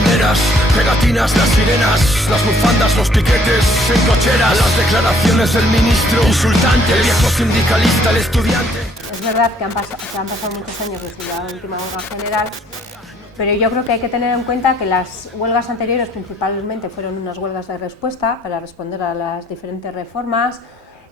banderas, pegatinas, las sirenas, las bufandas, los piquetes en cocheras, las declaraciones del ministro insultante, el viejo sindicalista, el estudiante. Es verdad que han pasado muchos años desde la última huelga general, pero yo creo que hay que tener en cuenta que las huelgas anteriores principalmente fueron unas huelgas de respuesta para responder a las diferentes reformas,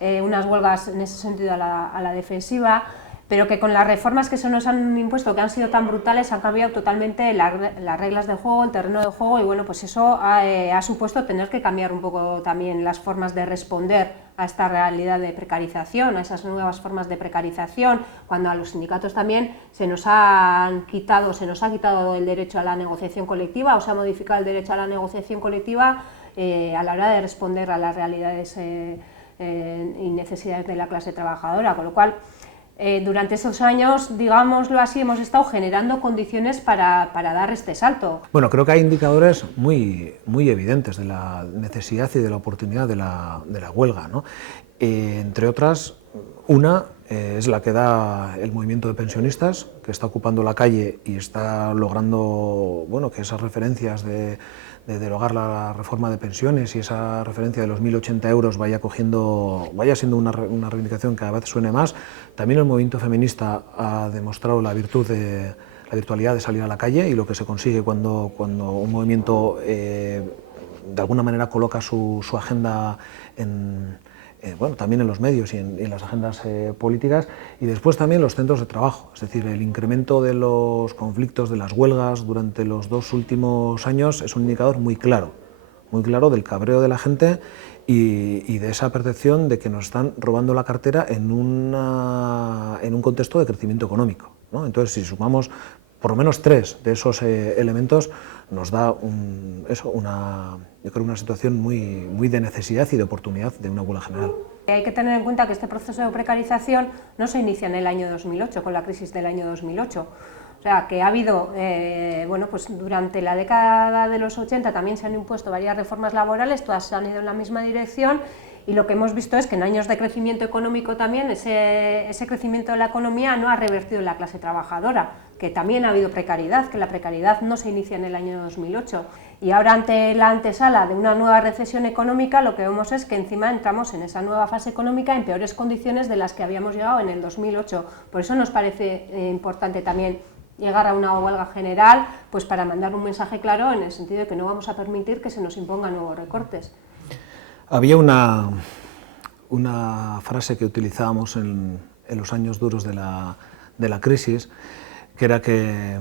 unas huelgas en ese sentido a la defensiva, pero que con las reformas que se nos han impuesto, que han sido tan brutales, han cambiado totalmente las reglas del juego, el terreno de juego, y bueno, pues eso ha supuesto tener que cambiar un poco también las formas de responder a esta realidad de precarización, a esas nuevas formas de precarización, cuando a los sindicatos también se nos ha quitado el derecho a la negociación colectiva, o se ha modificado el derecho a la negociación colectiva a la hora de responder a las realidades y necesidades de la clase trabajadora, con lo cual durante esos años, digámoslo así, hemos estado generando condiciones para dar este salto. Bueno, creo que hay indicadores muy evidentes de la necesidad y de la oportunidad de la huelga, ¿no? Entre otras, una es la que da el movimiento de pensionistas, que está ocupando la calle y está logrando, bueno, que esas referencias de derogar la reforma de pensiones y esa referencia de los 1.080 euros vaya siendo una reivindicación que cada vez suene más. También el movimiento feminista ha demostrado la virtualidad de salir a la calle y lo que se consigue cuando un movimiento de alguna manera coloca su agenda bueno, también en los medios y en las agendas políticas, y después también los centros de trabajo, es decir, el incremento de los conflictos, de las huelgas durante los 2 últimos años es un indicador muy claro del cabreo de la gente y de esa percepción de que nos están robando la cartera en un contexto de crecimiento económico, ¿no? Entonces, si sumamos por lo menos 3 de esos elementos, nos da yo creo una situación muy de necesidad y de oportunidad de una huelga general. Hay que tener en cuenta que este proceso de precarización no se inicia en el año 2008, con la crisis del año 2008. O sea, que ha habido, bueno, pues durante la década de los 80 también se han impuesto varias reformas laborales, todas han ido en la misma dirección, y lo que hemos visto es que en años de crecimiento económico también ese crecimiento de la economía no ha revertido en la clase trabajadora, que también ha habido precariedad, que la precariedad no se inicia en el año 2008. Y ahora, ante la antesala de una nueva recesión económica, lo que vemos es que encima entramos en esa nueva fase económica en peores condiciones de las que habíamos llegado en el 2008. Por eso nos parece importante también llegar a una huelga general, pues para mandar un mensaje claro en el sentido de que no vamos a permitir que se nos impongan nuevos recortes. Había una frase que utilizábamos en los años duros de la crisis, que era que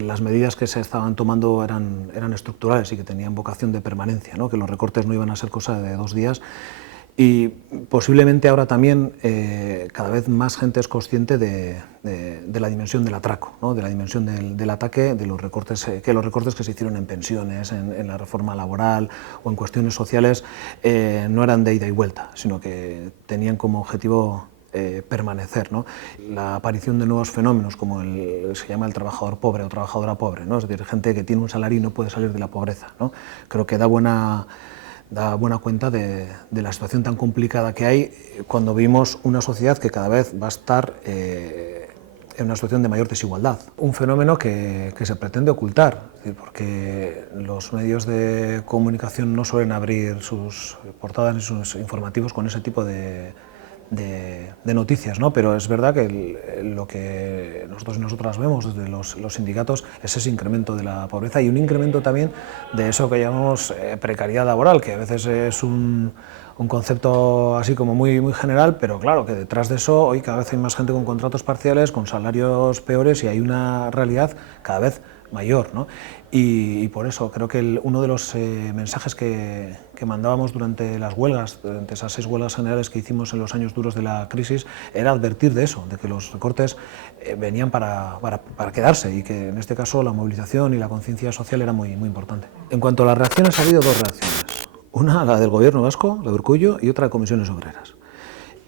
las medidas que se estaban tomando eran estructurales y que tenían vocación de permanencia, ¿no? Que los recortes no iban a ser cosa de 2 días. Y posiblemente ahora también cada vez más gente es consciente de la dimensión del atraco, ¿no? De la dimensión del ataque, de los recortes que se hicieron en pensiones, en la reforma laboral o en cuestiones sociales no eran de ida y vuelta, sino que tenían como objetivo permanecer, ¿no? La aparición de nuevos fenómenos como se llama el trabajador pobre o trabajadora pobre, ¿no? Es decir, gente que tiene un salario y no puede salir de la pobreza, ¿no? Creo que da buena cuenta de la situación tan complicada que hay cuando vimos una sociedad que cada vez va a estar en una situación de mayor desigualdad. Un fenómeno que se pretende ocultar, es decir, porque los medios de comunicación no suelen abrir sus portadas ni sus informativos con ese tipo de noticias, ¿no? Pero es verdad que lo que nosotros y nosotras vemos desde los sindicatos es ese incremento de la pobreza y un incremento también de eso que llamamos precariedad laboral, que a veces es un concepto así como muy general, pero claro, que detrás de eso hoy cada vez hay más gente con contratos parciales, con salarios peores y hay una realidad cada vez mayor, ¿no? Y por eso creo que uno de los mensajes que mandábamos durante las huelgas, durante esas 6 huelgas generales que hicimos en los años duros de la crisis, era advertir de eso, de que los recortes venían para quedarse y que en este caso la movilización y la conciencia social era muy importante. En cuanto a las reacciones, ha habido 2 reacciones. Una, la del gobierno vasco, la de Urkullu, y otra de comisiones obreras.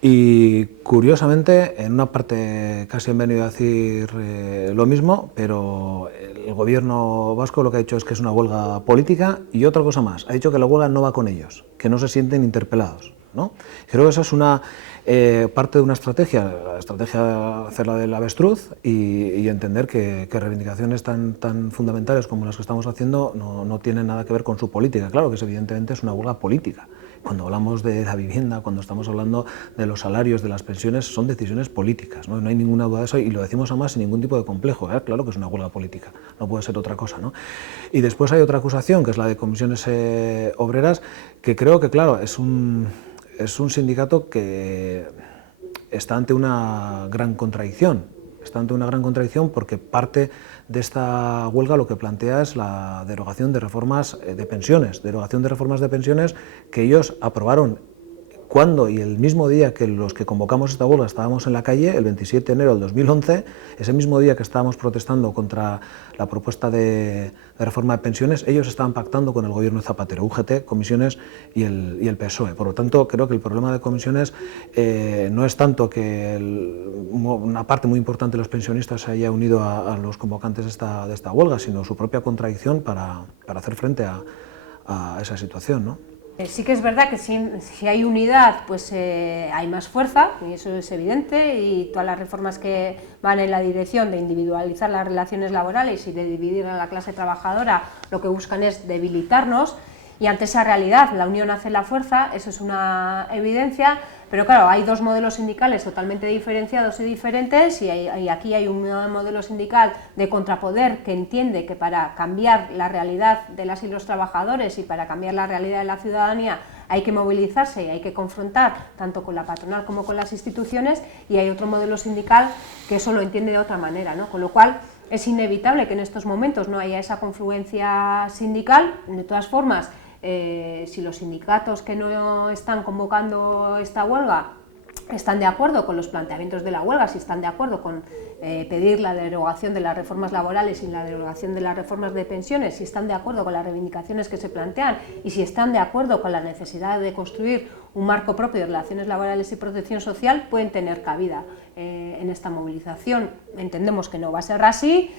Y curiosamente, en una parte casi han venido a decir lo mismo, pero el gobierno vasco lo que ha dicho es que es una huelga política y otra cosa más, ha dicho que la huelga no va con ellos, que no se sienten interpelados, ¿no? Creo que esa es una parte de una estrategia, la estrategia hacer la del avestruz y entender que reivindicaciones tan fundamentales como las que estamos haciendo no tienen nada que ver con su política. Claro que evidentemente es una huelga política. Cuando hablamos de la vivienda, cuando estamos hablando de los salarios, de las pensiones, son decisiones políticas, no hay ninguna duda de eso y lo decimos además sin ningún tipo de complejo. Claro que es una huelga política, no puede ser otra cosa, ¿no? Y después hay otra acusación, que es la de comisiones obreras, que creo que, claro, es un sindicato que está ante una gran contradicción. Está ante una gran contradicción porque parte de esta huelga lo que plantea es la derogación de reformas de pensiones, que ellos aprobaron cuando y el mismo día que los que convocamos esta huelga estábamos en la calle, el 27 de enero del 2011, ese mismo día que estábamos protestando contra la propuesta de reforma de pensiones, ellos estaban pactando con el gobierno de Zapatero, UGT, comisiones y el PSOE. Por lo tanto, creo que el problema de comisiones no es tanto que una parte muy importante de los pensionistas se haya unido a los convocantes de esta huelga, sino su propia contradicción para hacer frente a esa situación, ¿no? Sí que es verdad que si hay unidad, pues hay más fuerza, y eso es evidente, y todas las reformas que van en la dirección de individualizar las relaciones laborales y de dividir a la clase trabajadora, lo que buscan es debilitarnos, y ante esa realidad la unión hace la fuerza, eso es una evidencia, pero claro, hay dos modelos sindicales totalmente diferenciados y diferentes, y aquí hay un modelo sindical de contrapoder que entiende que para cambiar la realidad de las y los trabajadores y para cambiar la realidad de la ciudadanía hay que movilizarse y hay que confrontar tanto con la patronal como con las instituciones, y hay otro modelo sindical que eso lo entiende de otra manera, ¿no? Con lo cual es inevitable que en estos momentos no haya esa confluencia sindical. De todas formas, si los sindicatos que no están convocando esta huelga están de acuerdo con los planteamientos de la huelga, si están de acuerdo con pedir la derogación de las reformas laborales y la derogación de las reformas de pensiones, si están de acuerdo con las reivindicaciones que se plantean y si están de acuerdo con la necesidad de construir un marco propio de relaciones laborales y protección social, pueden tener cabida en esta movilización. Entendemos que no va a ser así,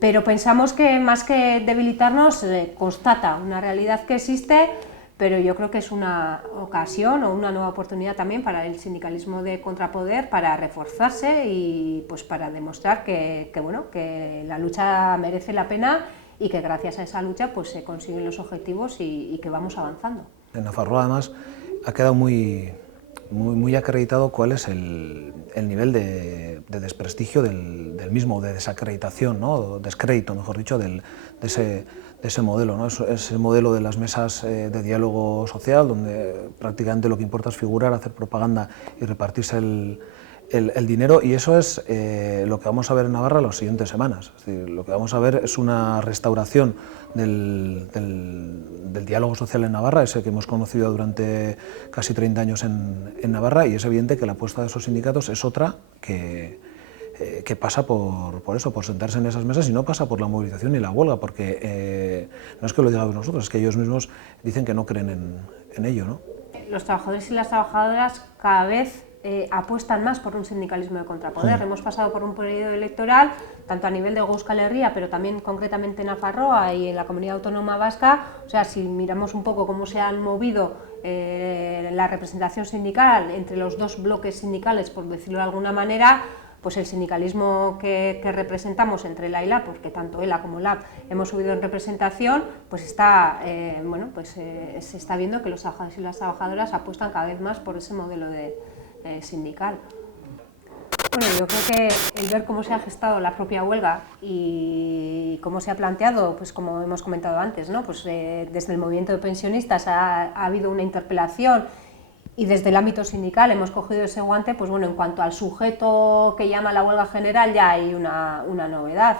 pero pensamos que más que debilitarnos constata una realidad que existe, pero yo creo que es una ocasión o una nueva oportunidad también para el sindicalismo de contrapoder para reforzarse y pues para demostrar que la lucha merece la pena y que gracias a esa lucha pues se consiguen los objetivos y que vamos avanzando. En Nafarroa además ha quedado muy acreditado cuál es el nivel de desprestigio del mismo, de desacreditación, ¿no? Descrédito, mejor dicho, de ese modelo, ¿no? Es el modelo de las mesas de diálogo social, donde prácticamente lo que importa es figurar, hacer propaganda y repartirse el dinero, y eso es lo que vamos a ver en Navarra las siguientes semanas. Es decir, lo que vamos a ver es una restauración del diálogo social en Navarra, ese que hemos conocido durante casi 30 años en Navarra, y es evidente que la apuesta de esos sindicatos es otra que pasa por sentarse en esas mesas, y no pasa por la movilización ni la huelga, porque no es que lo digamos nosotros, es que ellos mismos dicen que no creen en ello, ¿no? Los trabajadores y las trabajadoras cada vez apuestan más por un sindicalismo de contrapoder. Hemos pasado por un periodo electoral, tanto a nivel de Euskal Herria, pero también concretamente en Nafarroa y en la Comunidad Autónoma Vasca. O sea, si miramos un poco cómo se han movido la representación sindical entre los dos bloques sindicales, por decirlo de alguna manera, pues el sindicalismo que representamos entre ELA y LAB, porque tanto ELA como LAB hemos subido en representación, pues está, se está viendo que los trabajadores y las trabajadoras apuestan cada vez más por ese modelo sindical. Bueno, yo creo que el ver cómo se ha gestado la propia huelga y cómo se ha planteado, pues como hemos comentado antes, ¿no? Pues desde el movimiento de pensionistas ha habido una interpelación, y desde el ámbito sindical hemos cogido ese guante. Pues bueno, en cuanto al sujeto que llama la huelga general ya hay una novedad.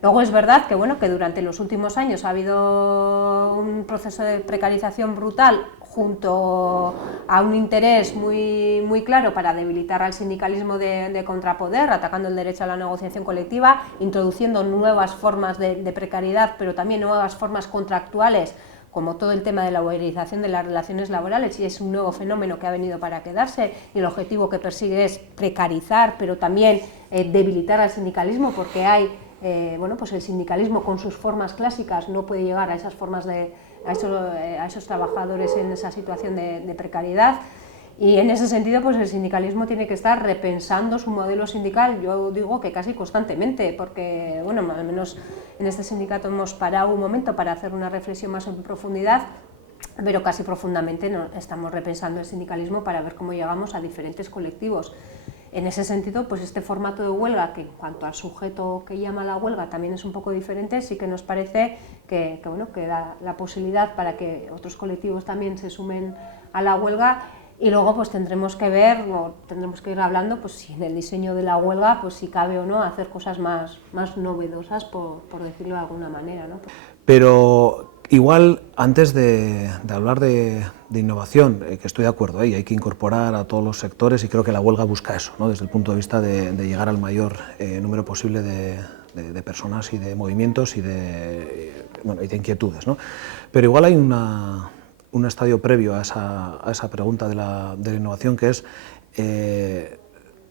Luego es verdad que, bueno, que durante los últimos años ha habido un proceso de precarización brutal junto a un interés muy claro para debilitar al sindicalismo de contrapoder, atacando el derecho a la negociación colectiva, introduciendo nuevas formas de precariedad, pero también nuevas formas contractuales, como todo el tema de la uberización de las relaciones laborales, y es un nuevo fenómeno que ha venido para quedarse, y el objetivo que persigue es precarizar, pero también debilitar al sindicalismo, porque hay, pues el sindicalismo con sus formas clásicas no puede llegar a esas formas a esos trabajadores en esa situación de precariedad. Y en ese sentido, pues el sindicalismo tiene que estar repensando su modelo sindical, yo digo que casi constantemente, porque, bueno, al menos en este sindicato hemos parado un momento para hacer una reflexión más en profundidad, pero casi profundamente estamos repensando el sindicalismo para ver cómo llegamos a diferentes colectivos. En ese sentido, pues este formato de huelga, que en cuanto al sujeto que llama la huelga también es un poco diferente, sí que nos parece que da la posibilidad para que otros colectivos también se sumen a la huelga. Y luego pues tendremos que ver, o tendremos que ir hablando, pues si en el diseño de la huelga, pues si cabe o no hacer cosas más novedosas, por decirlo de alguna manera, ¿no? Pero igual, antes de hablar de innovación, que estoy de acuerdo, y hay que incorporar a todos los sectores, y creo que la huelga busca eso, ¿no? Desde el punto de vista de llegar al mayor número posible de personas y de movimientos y de inquietudes, ¿no? Pero igual hay un estadio previo a esa pregunta de la innovación, que es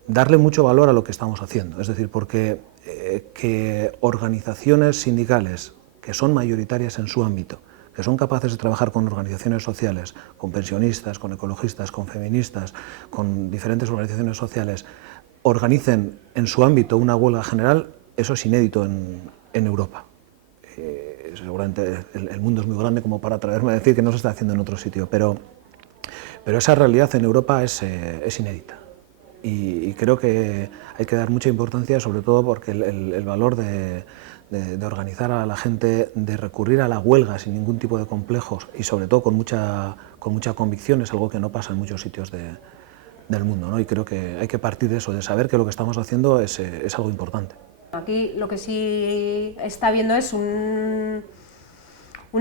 darle mucho valor a lo que estamos haciendo. Es decir, porque que organizaciones sindicales que son mayoritarias en su ámbito, que son capaces de trabajar con organizaciones sociales, con pensionistas, con ecologistas, con feministas, con diferentes organizaciones sociales, organicen en su ámbito una huelga general, eso es inédito en Europa. Seguramente el mundo es muy grande como para atreverme a decir que no se está haciendo en otro sitio, pero esa realidad en Europa es inédita. Y creo que hay que dar mucha importancia, sobre todo porque el valor de organizar a la gente, de recurrir a la huelga sin ningún tipo de complejos y sobre todo con mucha convicción, es algo que no pasa en muchos sitios del mundo, ¿no? Y creo que hay que partir de eso, de saber que lo que estamos haciendo es algo importante. Aquí lo que sí está viendo es una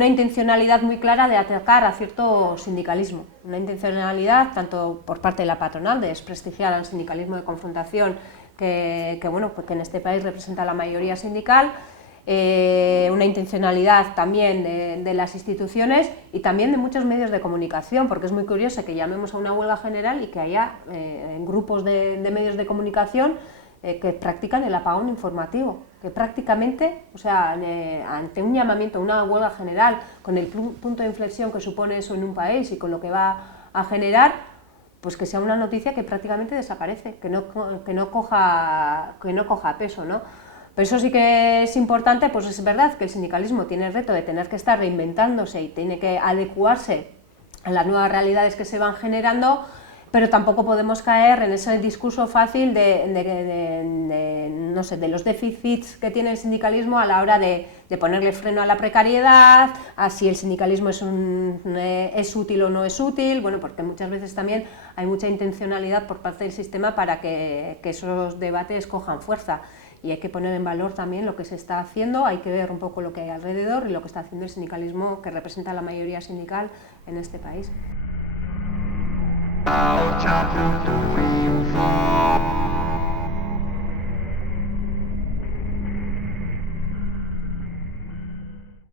intencionalidad muy clara de atacar a cierto sindicalismo, una intencionalidad tanto por parte de la patronal de desprestigiar al sindicalismo de confrontación que en este país representa la mayoría sindical, una intencionalidad también de las instituciones y también de muchos medios de comunicación, porque es muy curioso que llamemos a una huelga general y que haya grupos de medios de comunicación que practican el apagón informativo, que prácticamente, o sea, ante un llamamiento a una huelga general, con el punto de inflexión que supone eso en un país y con lo que va a generar, pues que sea una noticia que prácticamente desaparece, que no coja peso, ¿no? Pero eso sí que es importante, pues es verdad que el sindicalismo tiene el reto de tener que estar reinventándose y tiene que adecuarse a las nuevas realidades que se van generando, pero tampoco podemos caer en ese discurso fácil de los déficits que tiene el sindicalismo a la hora de ponerle freno a la precariedad, a si el sindicalismo es útil o no es útil, bueno, porque muchas veces también hay mucha intencionalidad por parte del sistema para que esos debates cojan fuerza. Y hay que poner en valor también lo que se está haciendo, hay que ver un poco lo que hay alrededor y lo que está haciendo el sindicalismo que representa a la mayoría sindical en este país.